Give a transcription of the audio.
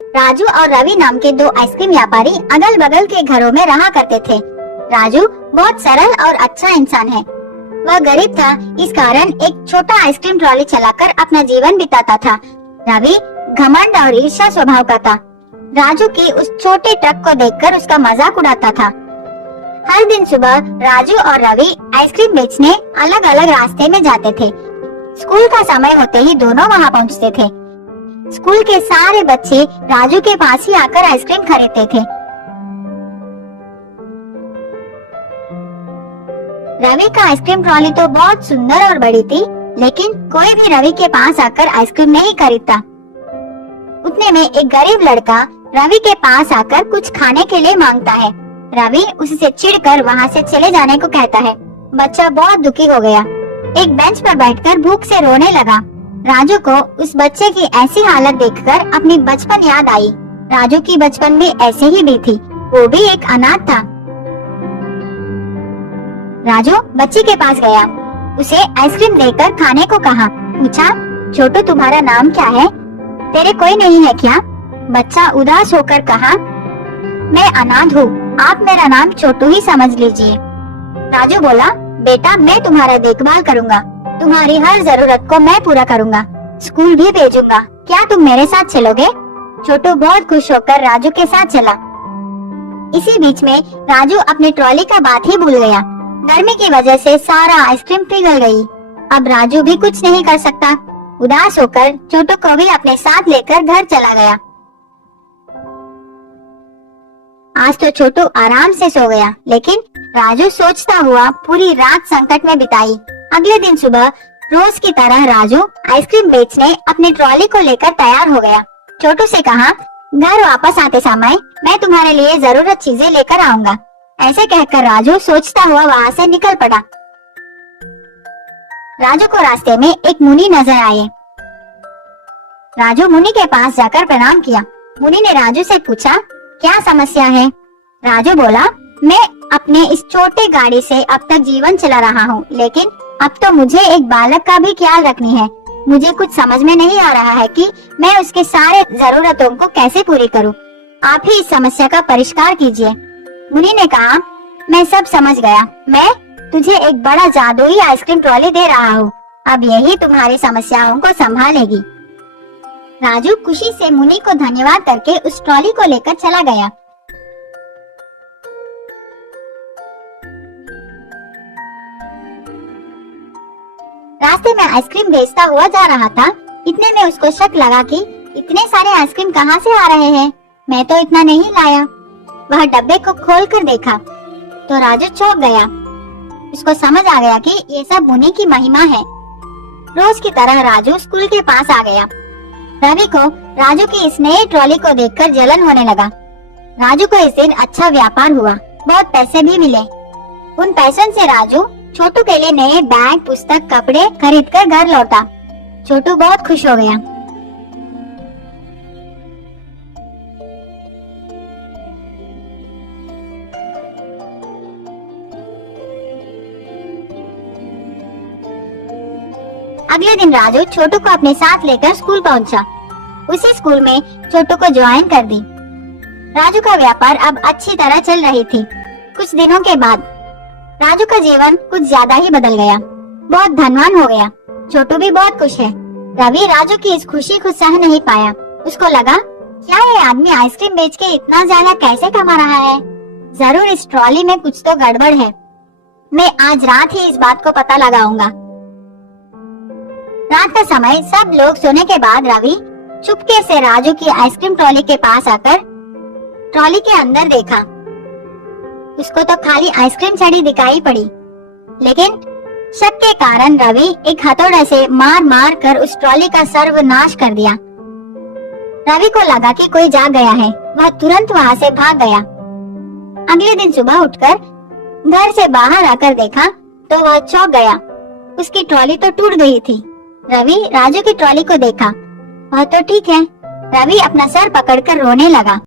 राजू और रवि नाम के दो आइसक्रीम व्यापारी अगल बगल के घरों में रहा करते थे। राजू बहुत सरल और अच्छा इंसान है। वह गरीब था, इस कारण एक छोटा आइसक्रीम ट्रॉली चलाकर अपना जीवन बिताता था। रवि घमंड और ईर्ष्या स्वभाव का था। राजू की उस छोटे ट्रक को देखकर उसका मजाक उड़ाता था। हर दिन सुबह राजू और रवि आइसक्रीम बेचने अलग अलग रास्ते में जाते थे। स्कूल का समय होते ही दोनों वहां पहुंचते थे। स्कूल के सारे बच्चे राजू के पास ही आकर आइसक्रीम खरीदते थे। रवि का आइसक्रीम ट्रॉली तो बहुत सुंदर और बड़ी थी, लेकिन कोई भी रवि के पास आकर आइसक्रीम नहीं खरीदता। उतने में एक गरीब लड़का रवि के पास आकर कुछ खाने के लिए मांगता है। रवि उससे चिढ़कर वहाँ से चले जाने को कहता है। बच्चा बहुत दुखी हो गया, एक बेंच पर बैठकर भूख से रोने लगा। राजू को उस बच्चे की ऐसी हालत देखकर अपनी बचपन याद आई। राजू की बचपन भी ऐसे ही भी थी, वो भी एक अनाथ था। राजू बच्चे के पास गया, उसे आइसक्रीम देकर खाने को कहा। पूछा, छोटू तुम्हारा नाम क्या है? तेरे कोई नहीं है क्या? बच्चा उदास होकर कहा, मैं अनाथ हूँ, आप मेरा नाम छोटू ही समझ लीजिए। राजू बोला, बेटा मैं तुम्हारा देखभाल करूँगा, तुम्हारी हर जरूरत को मैं पूरा करूँगा, स्कूल भी भेजूंगा, क्या तुम मेरे साथ चलोगे? छोटू बहुत खुश होकर राजू के साथ चला। इसी बीच में राजू अपनी ट्रॉली का बात ही भूल गया। गर्मी की वजह से सारा आइसक्रीम पिघल गई। अब राजू भी कुछ नहीं कर सकता। उदास होकर छोटू को भी अपने साथ लेकर घर चला गया। आज तो छोटू आराम से सो गया, लेकिन राजू सोचता हुआ पूरी रात संकट में बिताई। अगले दिन सुबह रोज की तरह राजू आइसक्रीम बेचने अपनी ट्रॉली को लेकर तैयार हो गया। छोटू से कहा, घर वापस आते समय मैं तुम्हारे लिए जरूरत चीजें लेकर आऊंगा। ऐसे कहकर राजू सोचता हुआ वहाँ से निकल पड़ा। राजू को रास्ते में एक मुनि नजर आए। राजू मुनि के पास जाकर प्रणाम किया। मुनि ने राजू से पूछा, क्या समस्या है? राजू बोला, मैं अपने इस छोटे गाड़ी से अब तक जीवन चला रहा हूँ, लेकिन अब तो मुझे एक बालक का भी ख्याल रखनी है। मुझे कुछ समझ में नहीं आ रहा है कि मैं उसके सारे जरूरतों को कैसे पूरी करूँ। आप ही इस समस्या का परिष्कार कीजिए। मुनि ने कहा, मैं सब समझ गया, मैं तुझे एक बड़ा जादुई आइसक्रीम ट्रॉली दे रहा हूँ, अब यही तुम्हारी समस्याओं को संभालेगी। राजू खुशी से मुनि को धन्यवाद करके उस ट्रॉली को लेकर चला गया। रास्ते में आइसक्रीम बेचता हुआ जा रहा था। इतने में उसको शक लगा कि इतने सारे आइसक्रीम कहाँ से आ रहे हैं, मैं तो इतना नहीं लाया। वह डब्बे को खोलकर देखा तो राजू चौंक गया। उसको समझ आ गया कि ये सब मुनि की महिमा है। रोज की तरह राजू स्कूल के पास आ गया। रवि को राजू की इस नई ट्रॉली को देखकर जलन होने लगा। राजू को इस दिन अच्छा व्यापार हुआ, बहुत पैसे भी मिले। उन पैसों से राजू छोटू के लिए नए बैग, पुस्तक, कपड़े खरीदकर घर लौटा। छोटू बहुत खुश हो गया। अगले दिन राजू छोटू को अपने साथ लेकर स्कूल पहुंचा। उसी स्कूल में छोटू को ज्वाइन कर दी। राजू का व्यापार अब अच्छी तरह चल रही थी। कुछ दिनों के बाद राजू का जीवन कुछ ज्यादा ही बदल गया, बहुत धनवान हो गया। छोटू भी बहुत खुश है। रवि राजू की इस खुशी को सह नहीं पाया। उसको लगा, क्या ये आदमी आइसक्रीम बेच के इतना ज्यादा कैसे कमा रहा है? जरूर इस ट्रॉली में कुछ तो गड़बड़ है। मैं आज रात ही इस बात को पता लगाऊंगा। रात का समय, सब लोग सोने के बाद रवि चुपके से राजू की आइसक्रीम ट्रॉली के पास आकर ट्रॉली के अंदर देखा। उसको तो खाली आइसक्रीम छड़ी दिखाई पड़ी, लेकिन शक के कारण रवि एक हथौड़े से मार मार कर उस ट्रॉली का सर्वनाश कर दिया। रवि को लगा कि कोई जाग गया है। वह तुरंत वहाँ से भाग गया। अगले दिन सुबह उठकर घर से बाहर आकर देखा तो वह चौंक गया। उसकी ट्रॉली तो टूट गई थी। रवि राजू की ट्रॉली को देखा, वह तो ठीक है। रवि अपना सर पकड़कर रोने लगा।